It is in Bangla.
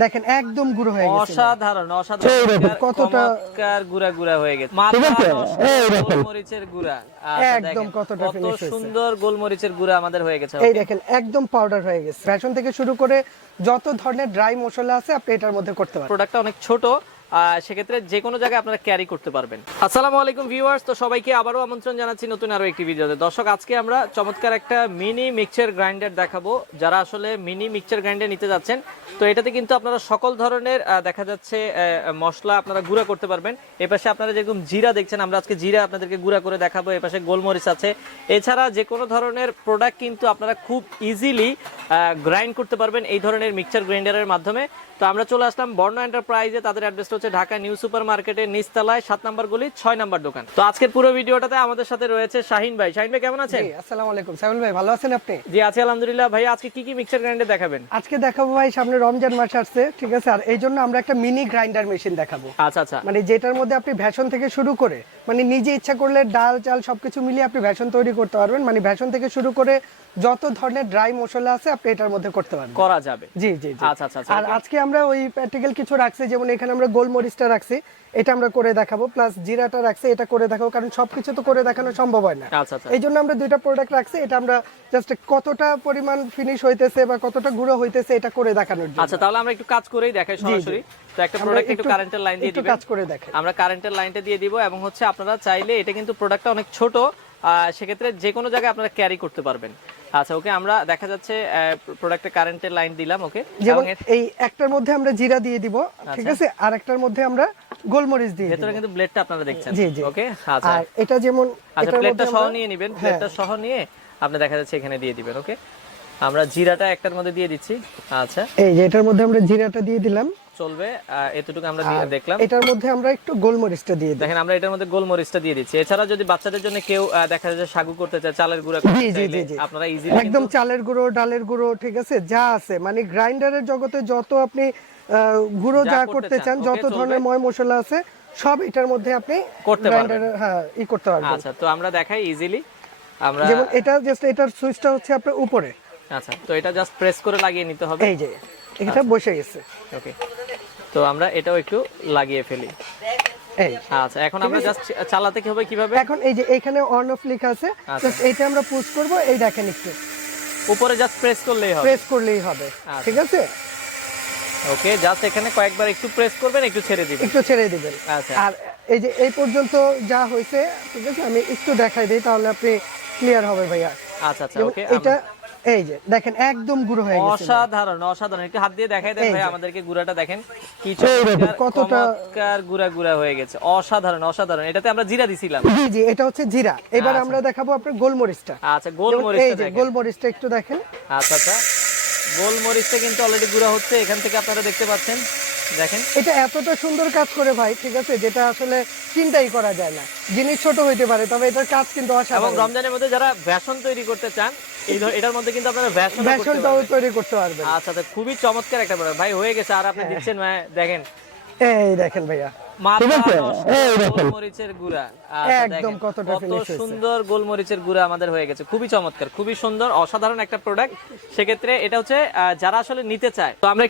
দেখেন একদম গুঁড়ো হয়ে গেছে, অসাধারণ অসাধারণ কতটা গুড়া গুড়া হয়ে গেছে। গোলমরিচের গুঁড়া একদম কতটা কত ফিনিশ হয়েছে। সুন্দর গোলমরিচের গুঁড়া আমাদের হয়ে গেছে। এই দেখেন একদম পাউডার হয়ে গেছে। বেসন থেকে শুরু করে যত ধরনের ড্রাই মশলা আছে আপনি এটার মধ্যে করতে পারেন। প্রোডাক্টটা অনেক ছোট, সেক্ষেত্রে যে কোনো জায়গায় আপনারা ক্যারি করতে পারবেন। আসসালামু আলাইকুম ভিউয়ার্স, তো সবাইকে আবারও আমন্ত্রণ জানাচ্ছি নতুন আরো একটি ভিডিওতে। দর্শক, আজকে আমরা চমৎকার একটা মিনি মিক্সচার গ্রাইন্ডার দেখাবো। যারা আসলে মিনি মিক্সচার গ্রাইন্ডার নিতে যাচ্ছেন, তো এটাতে কিন্তু আপনারা সকল ধরনের দেখা যাচ্ছে মশলা আপনারা গুঁড়া করতে পারবেন। এপাশে আপনারা যেরকম জিরা দেখছেন, আমরা আজকে জিরা আপনাদেরকে গুঁড়া করে দেখাবো। এপাশে গোলমরিচ আছে। এছাড়া যে কোনো ধরনের প্রোডাক্ট কিন্তু আপনারা খুব ইজিলি গ্রাইন্ড করতে পারবেন এই ধরনের মিক্সচার গ্রাইন্ডারের মাধ্যমে। তো আমরা চলে আসলাম বর্ণ এন্টারপ্রাইজে। তাদের অ্যাড্রেসটা হচ্ছে ঢাকা নিউ সুপার মার্কেটের নিচতলায় 7 নম্বর গলি 6 নম্বর দোকান। তো আজকের পুরো ভিডিওটাতে আমাদের সাথে রয়েছে শাহিন ভাই। শাহিন ভাই কেমন আছেন? জি আসসালামু আলাইকুম। সাইমুল ভাই ভালো আছেন আপনি? জি আছি আলহামদুলিল্লাহ। ভাই আজকে কি কি মিক্সচার গ্রাইন্ডার দেখাবেন? আজকে দেখাবো ভাই, সামনে রমজান মাস আসছে, ঠিক আছে, আর এই জন্য আমরা একটা মিনি গ্রাইন্ডার মেশিন দেখাবো। আচ্ছা আচ্ছা, মানে যেটার মধ্যে আপনি ভেষন থেকে শুরু করে মানে নিজে ইচ্ছা করলে ডাল চাল সবকিছু মিলিয়ে আপনি ভেষন তৈরি করতে পারবেন। মানে ভেষন থেকে শুরু করে যত ধরনের ড্রাই মশলা আছে আপনি এটার মধ্যে করতে পারবেন, করা যাবে। জি জি জি। আচ্ছা আচ্ছা। আর আজকে আমরা ওই প্র্যাকটিক্যাল কিছু রাখছি, যেমন এখানে আমরা গোলমরিচটা রাখছি, এটা আমরা করে দেখাবো, প্লাস জিরাটা রাখছি, এটা করে দেখাবো, কারণ সবকিছু তো করে দেখানো সম্ভব হয় না। আচ্ছা আচ্ছা, এই জন্য আমরা দুইটা প্রোডাক্ট রাখছি। এটা আমরা জাস্ট কতটা পরিমাণ ফিনিশ হইতেছে বা কতটা গুঁড়ো হইতেছে এটা করে দেখানোর জন্য। আচ্ছা তাহলে আমরা একটু কাজ করেই দেখাই সরাসরি। তো একটা প্রোডাক্ট একটু কারেন্টের লাইন দিয়ে একটু দিবেন। কাজ করে দেখাই। আমরা কারেন্টের লাইনটা দিয়ে দিব, এবং হচ্ছে আপনারা চাইলে এটা কিন্তু প্রোডাক্টটা অনেক ছোট, সেক্ষেত্রে যে কোনো জায়গায় আপনারা ক্যারি করতে পারবেন। আচ্ছা ওকে, আমরা দেখা যাচ্ছে প্রোডাক্টে কারেন্টের লাইন দিলাম। ওকে, যেমন এই একটার মধ্যে আমরা জিরা দিয়ে দিব, ঠিক আছে, আর একটার মধ্যে আমরা গোলমরিচ দিয়ে দিব। ভেতরে কিন্তু ব্লেডটা আপনারা দেখছেন। জি জি। ওকে আচ্ছা, আর এটা যেমন আচ্ছা এটার প্লেটটা মধ্যে সহ আমরা নিয়ে নেবেন। প্লেটটা সহ নিয়ে আপনি দেখা যাচ্ছে এখানে দিয়ে দিবেন। ওকে, আমরা জিরাটা একটার মধ্যে দিয়ে দিচ্ছি। আচ্ছা এই যে এটার মধ্যে আমরা জিরাটা দিয়ে দিলাম, চলবে, এতটুকু আমরা দেখলাম। এটার মধ্যে আমরা একটু গোলমরিচটা দিয়ে দিই। দেখেন আমরা এটার মধ্যে গোলমরিচটা দিয়ে দিচ্ছি। এছাড়া যদি বাচ্চাদের জন্য কেউ দেখা যাচ্ছে সাগু করতে চায়, চালের গুঁড়া করতে জি জি চাইলে জি। আপনারা ইজিলি একদম চালের গুঁড়ো, ডালের গুঁড়ো, ঠিক আছে, যা আছে মানে গ্রাইন্ডারের জগতে যত আপনি গুঁড়ো যা করতে চান, যত ধরনের ময় মশলা আছে সব এটার মধ্যে আপনি করতে পারবেন। গ্রাইন্ডারে হ্যাঁ ই করতে পারবেন। আচ্ছা তো আমরা দেখাই ইজিলি। আমরা যেমন এটা জাস্ট এটার সুইচটা হচ্ছে আপনার উপরে। আচ্ছা তো এটা জাস্ট প্রেস করে লাগিয়ে নিতে হবে। এই যে এটা বসে গেছে। ওকে, তো আমরা এটাও একটু লাগিয়ে ফেলি। এই আচ্ছা এখন আমরা জাস্ট চালাতে কি হবে কিভাবে? এখন এই যে এখানে অন অফ লেখা আছে, জাস্ট এইটা আমরা পুশ করব। এই দেখেন একটু উপরে জাস্ট প্রেস করলেই হবে। প্রেস করলেই হবে, ঠিক আছে। ওকে, জাস্ট এখানে কয়েকবার একটু প্রেস করবেন, একটু ছেড়ে দিবেন। একটু ছেড়ে দিবেন। আচ্ছা, আর এই যে এই পর্যন্ত যা হয়েছে, ঠিক আছে, আমি একটু দেখাই দিই তাহলে আপনি ক্লিয়ার হবে ভাইয়া। আচ্ছা আচ্ছা। ওকে, এটা এই যে দেখেন একদম গুঁড়ো হয়ে গেছে। অসাধারণ অসাধারণ। একটু হাত দিয়ে দেখাই দেন ভাই আমাদেরকে গুঁড়াটা দেখেন কি কতটা গুঁড়া গুঁড়া হয়ে গেছে। অসাধারণ অসাধারণ। এটাতে আমরা জিরা দিছিলাম। জি জি, এটা হচ্ছে জিরা। এবার আমরা দেখাবো আপনার গোলমরিচটা। আচ্ছা গোলমরিচটা এই যে দেখেন। গোলমরিচটা একটু দেখেন। আচ্ছা আচ্ছা, গোলমরিচটা কিন্তু অলরেডি গুঁড়া হচ্ছে, এখান থেকে আপনারা দেখতে পাচ্ছেন। দেখেন এটা এতটা সুন্দর কাজ করে ভাই, ঠিক আছে, যেটা আসলে চিন্তাই করা যায় না। জিনিস ছোট হইতে পারে, তবে এটার কাজ কিন্তু এবং অসাধারণ। রমজানের মধ্যে যারা বেসন তৈরি করতে চান, এটার মধ্যে কিন্তু আপনারা বেসনটাও তৈরি করতে পারবেন। আচ্ছা তো খুবই চমৎকার একটা প্রোডাক্ট ভাই হয়ে গেছে। আর আপনি দিচ্ছেন দেখেন, এই দেখেন ভাইয়া গোলমরিচের গুঁড়া। একদম কতটা সুন্দর গোলমরিচের গুঁড়া আমাদের হয়ে গেছে। খুবই চমৎকার, খুবই সুন্দর, অসাধারণ একটা প্রোডাক্ট। সেক্ষেত্রে এটা হচ্ছে যারা আসলে নিতে চায়, তো আমরা